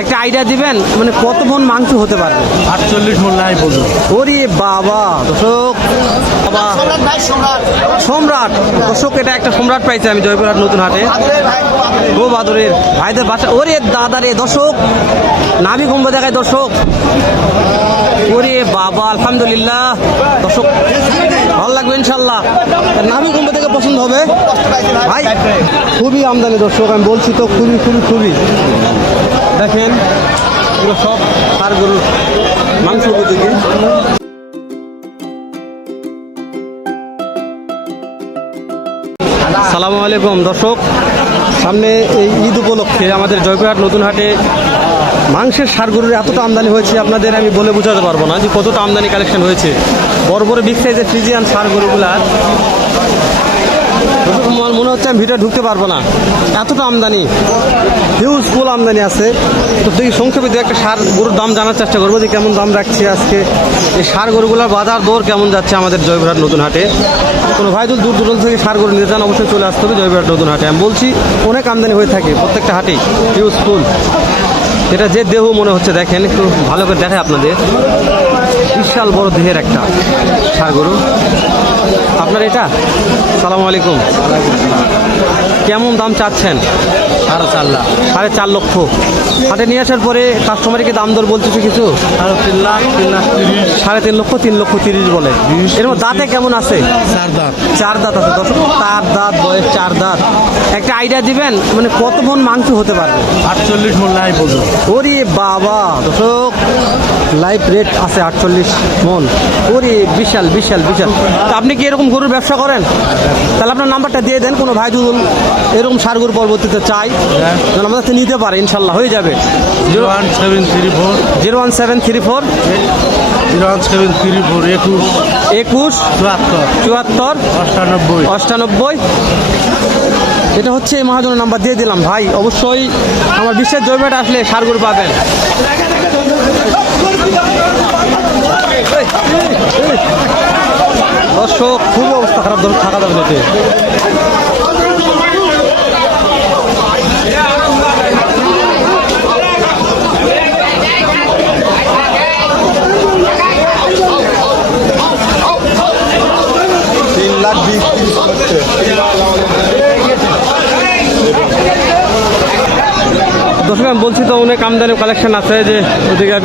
একটা আইডিয়া দিবেন মানে কত মন মাংস হতে পারবে? আটচল্লিশ মূল নাই বলুন। ওরে বাবা দর্শক বাবা। সম্রাট দর্শক এটা একটা সম্রাট পাইছে আমি জয়পুরহাট নতুন হাটে। গো বাদরের ভাইদের বাসা ওরে দাদা রে দর্শক নাভি কুম্ভ দেখায় দর্শক। ওরে বাবা আলহামদুলিল্লাহ। দর্শক ভালো লাগবে ইনশাল্লাহ। নাভি কুম্ভ থেকে পছন্দ হবে? ভাই খুবই আমদানি দর্শক আমি বলছি তো খুবই খুবই খুবই। দেখেন পুরো সব সার গরুর মাংস দিকে সালামু আলাইকুম দর্শক। সামনে এই ঈদ উপলক্ষে আমাদের জয়পুরহাট নতুন হাটে মাংসের সার গরুর এতটা আমদানি হয়েছে আপনাদের আমি বলে বোঝাতে পারব না যে কতটা আমদানি কালেকশন হয়েছে। বড় বড় বিগ ফ্রিজিয়ান সার দর্শক, আমার মনে হচ্ছে আমি ভিতরে ঢুকতে পারব না। এতটা আমদানি। হিউজ ফুল আমদানি আছে। তো দেখি সংক্ষেপে দু একটা সার গরুর দাম জানার চেষ্টা করব যে কেমন দাম রাখছে আজকে। এই সার গরুগুলোর বাজার দর কেমন যাচ্ছে আমাদের জয়পুরহাট নতুন হাটে? কোনো ভাই যদি দূর দূরান্ত থেকে সার গরু নিতে চান, অবশ্যই চলে আসতে হবে জয়পুরহাট নতুন হাটে। আমি বলছি, অনেক আমদানি হয়ে থাকে প্রত্যেকটা হাটেই হিউজ ফুল এটা যে দেহ মনে হচ্ছে, দেখেন, একটু ভালো করে দেখায় আপনাদের। বিশাল বড় দেহের একটা সার গরু। আপনার এটা? সালাম আলাইকুম। কেমন দাম চাচ্ছেন? সাড়ে চার লাখ। সাড়ে চার লক্ষ। হাটে নিয়ে আসার পরে কাস্টমারকে দাম দর বলতেছে কিছু? সাড়ে তিন লাখ তিন লাখ তিরিশ। সাড়ে তিন লক্ষ তিন লক্ষ তিরিশ বলে। এরকম দাঁতে কেমন আছে? চার দাঁত। চার দাঁত আছে। দশ চার দাঁত বয়স চার দাঁত। একটা আইডিয়া দিবেন মানে কত মন মাংস হতে পারবে? আটচল্লিশ মূল নাই বলুন। ওরে বাবা দর্শক লাইভ রেট আছে আটচল্লিশ মন। ওরে বিশাল বিশাল বিশাল। তা আপনি কি এরকম গরুর ব্যবসা করেন? তাহলে আপনার নাম্বারটা দিয়ে দেন কোনো ভাই যদি এরকম সার গরু পরবর্তীতে চাই। তাহলে আমাদের কাছে নিতে পারে ইনশাল্লাহ হয়ে যাবে। Zero one seven three four. Zero one seven three four. Zero one seven three four একুশ। একুশ। চুয়াত্তর। চুয়াত্তর। অষ্টানব্বই। অষ্টানব্বই। এটা হচ্ছে এই মহাজনের নাম্বার দিয়ে দিলাম। ভাই অবশ্যই আমার বিশ্বের জৈবেট আসলে সারগুলো পাবেন। দর্শক খুব অবস্থা খারাপ থাকা যাবে না এতে। তিন লাখ বিশ তিরিশ করছে দর্শক আমি বলছি তো অনেক আমদানি কালেকশন আছে যে ওদিকে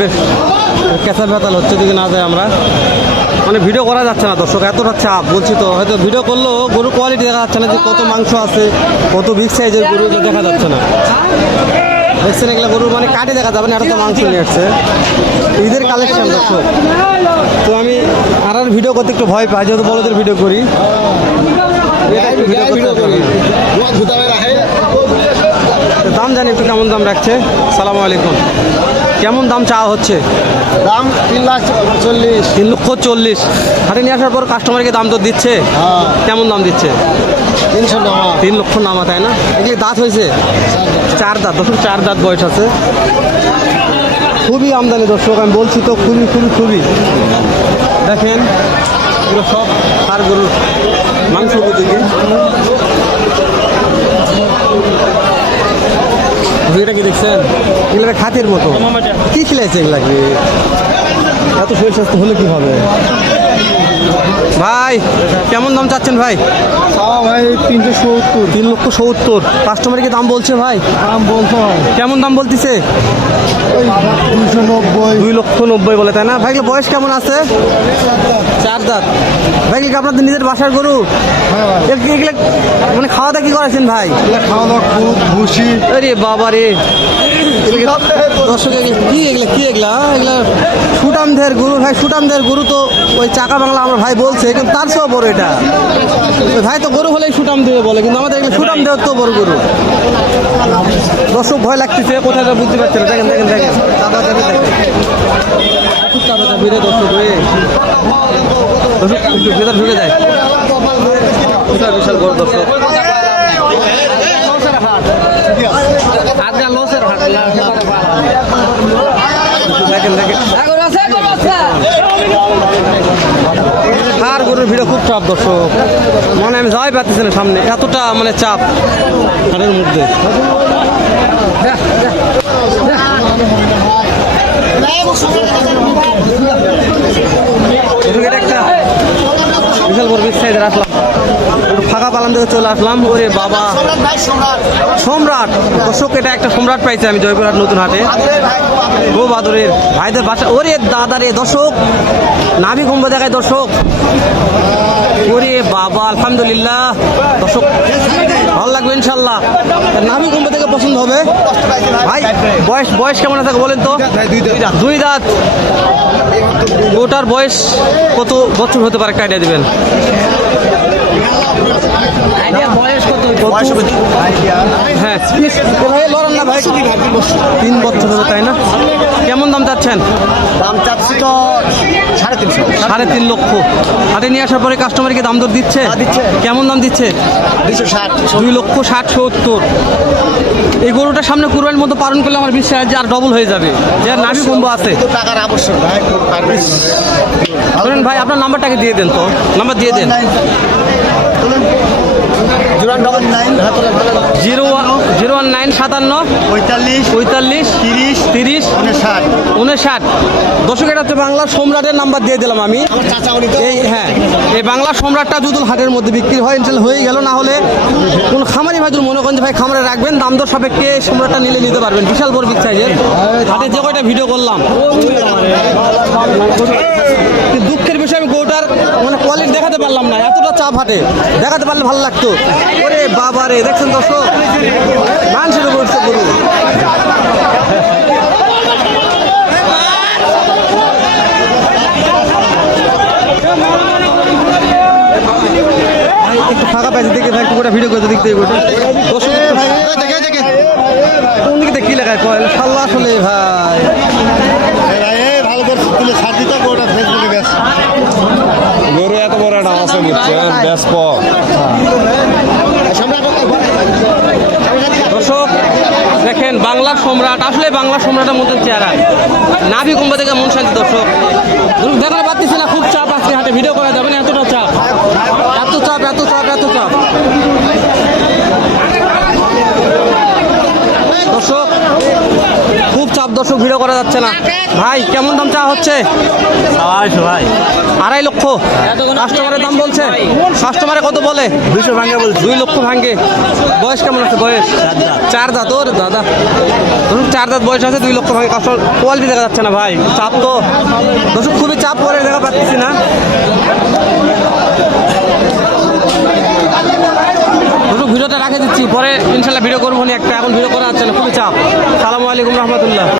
কেঁচা ভেতাল হচ্ছে ওদিকে না যায় আমরা। মানে ভিডিও করা যাচ্ছে না দর্শক, এতটা চাপ, বলছি তো। হয়তো ভিডিও করলেও গরুর কোয়ালিটি দেখা যাচ্ছে না যে কত মাংস আছে, কত বিগ সাইজের গরু দেখা যাচ্ছে না। দেখছেন এগুলো গরুর মানে কাটে দেখা যাবে না এটা তো মাংস নিয়ে আসছে। ঈদের কালেকশন দর্শক। তো আমি আর আর ভিডিও করতে একটু ভয় পাই, যেহেতু বড়দের ভিডিও করি। এটা ভিডিও করতে দাম জানি একটু কেমন দাম রাখছে? সালাম আলাইকুম। কেমন দাম চাওয়া হচ্ছে? দাম তিন লাখ চল্লিশ। তিন লক্ষ চল্লিশ। হাটে নিয়ে আসার পর কাস্টমারকে দাম তো দিচ্ছে। হ্যাঁ। কেমন দাম দিচ্ছে? তিনশো টাকা তিন লক্ষ নামা তাই না? এগুলি দাঁত হয়েছে। চার দাঁত দর্শক চার দাঁত বয়স আছে। খুবই আমদানি দর্শক আমি বলছি তো খুবই খুবই খুবই। দেখেন পুরো সব সার গরুর মাংস দিকে এটা কি দেখছেন? এগুলো খাতের মতো। কি খিলাইছে এগুলা কি? এত শরীর স্বাস্থ্য হলে কি হবে? ভাই কেমন দাম চাচ্ছেন ভাই? ভাই তিনশো সত্তর। তিন লক্ষ সত্তর। কাস্টমারকে দাম বলছে ভাই? দাম হয় কেমন দাম বলতিছে? ওই দুশো নব্বই। দুই লক্ষ নব্বই বলে তাই না? ভাই বয়স কেমন আছে? চার দাঁত। ভাই কি আপনাদের নিজের বাসার গরু? হ্যাঁ এগুলো মানে খাওয়া দাওয়া কি করেছেন ভাই? খাওয়া দাওয়া খুব ভুসি আরে বাবা রে। দর্শক এগুলো কি এগুলো কি এগুলা? এগুলা সুটামদের গুরু। ভাই সুটামদের গুরু তো ওই চাকা বাংলা আমার ভাই বলছে কিন্তু তার সব বড় এটা। ভাই তো গরু হলেই সুটাম দেবে বলে কিন্তু আমাদের এগুলো সুটাম দেওয়ার তো বড় গরু। দর্শক ভয় লাগতেছে কোথায় বুঝতে পারছে না। দেখেন দেখেন দেখেন। দাদা দাবি দেখেন খুব দাদা দাবি রে দর্শক রে দর্শক ভেতর ঢুকে যায়। বিশাল বিশাল বড় দর্শক। দেখেন দেখেন। আর গরুর ভিড়ে খুব চাপ, দর্শক। মানে আমি যাই পাচ্ছি না সামনে। এতটা মানে চাপ হাটের মধ্যে। বিশাল বড় বিগ সাইজের আসলাম ফাঁকা পালান থেকে চলে আসলাম। ওরে বাবা। সম্রাট দর্শক এটা একটা সম্রাট পাইছে আমি জয়পুরহাট নতুন হাটে। গো বাদরের ভাইদের বাসা ওরে দাদা রে, দর্শক, নাভি কুম্ভ দেখায় দর্শক। ওরে বাবা, আলহামদুলিল্লাহ। দর্শক, ভালো লাগবে ইনশাল্লাহ। নাভি কুম্ভ থেকে পছন্দ হবে। ভাই, বয়স বয়স কেমন আছে বলেন তো? দুই দাঁত। ওটার বয়স কত বছর হতে পারে? কাইডিয়া দিবেন? হ্যাঁ। তিন বছর তাই না? কেমন দাম চাচ্ছেন? দাম চাচ্ছি তো তিনশো সাড়ে তিন লক্ষ। হাটে নিয়ে আসার পরে কাস্টমারকে দাম দর দিচ্ছে? হ্যাঁ, কেমন দাম দিচ্ছে? ষাট। দুই লক্ষ ষাট সত্তর। এই গরুটা সামনে কুরবানির মতো পালন করলে আমার বিশ্বাস যে আর ডবল হয়ে যাবে। যে আর নাভি কুম্ভ আছে। টাকার আবশ্যক ভাই আপনার নাম্বারটাকে দিয়ে দেন তো। নাম্বার দিয়ে দেন। Zero one zero one nine সাতান্ন পঁয়তাল্লিশ পঁয়তাল্লিশ তিরিশ তিরিশ উনষাট। দর্শক এটা হচ্ছে বাংলা সম্রাটের নাম্বার দিয়ে দিলাম আমি। এই হ্যাঁ এই বাংলা সম্রাটটা যদি হাটের মধ্যে বিক্রি হয় ইনশাল্লাহ হয়ে গেল। না হলে কোন খামারি ভাই মনে করেন ভাই খামারে রাখবেন দাম দর সাপেক্ষে সম্রাটটা নিলে নিতে পারবেন। বিশাল বড় বিগ সাইজের হাটে যে কয়টা ভিডিও করলাম। দুঃখের বিষয় আমি গরুটার মানে কোয়ালিটি দেখাতে পারলাম না এতটা চাপ হাটে। দেখাতে পারলে ভালো লাগতো। ওরে বাবা রে দেখছেন দর্শক? মানুষের উপর গরু ভাই একটু ফাঁকা পাইছে দেখে ভাই একটু করে ভিডিও করে দেখতে গোটা কোন দিকে কি লেখা কয় সাল্লা আসলে ভাই। গরু এত বড় একটা আছে বুঝছেন ব্যস্ত। দর্শক দেখেন বাংলার সম্রাট আসলে বাংলার সম্রাটের মধ্যে চেহারা। নাভি কুম্ভ থেকে মন শান্তি দর্শক দেখাতে পারতেছি না খুব চাপ আজকে হাটে ভিডিও করা যাবে না এতটা চাপ এত চাপ এত চাপ এত চাপ দর্শক খুব চাপ দর্শক ভিডিও করা যাচ্ছে না। ভাই কেমন দাম চা হচ্ছে? ভাই আড়াই লক্ষ। কাস্টমারের দাম বলছে। কাস্টমারে কত বলে? দুইশো ভাঙা বলছি। দুই লক্ষ ভাঙ্গে বয়স কেমন আছে? বয়স? চার দাঁত। ওর দাদা। ধরুন চার দাঁত বয়স আছে দুই লক্ষ ভাঙ্গে কাস্টমার কোয়ালিটি দেখা যাচ্ছে না ভাই। চাপ তো দর্শক খুবই চাপ করে দেখা পাচ্ছি না। ভিডিওটা রাখে দিচ্ছি। পরে ইনশাল্লাহ ভিডিও করব নি একটা। এখন ভিডিও করা যাচ্ছে না। খুবই চাপ। সালামু আলাইকুম রহমতুল্লাহ।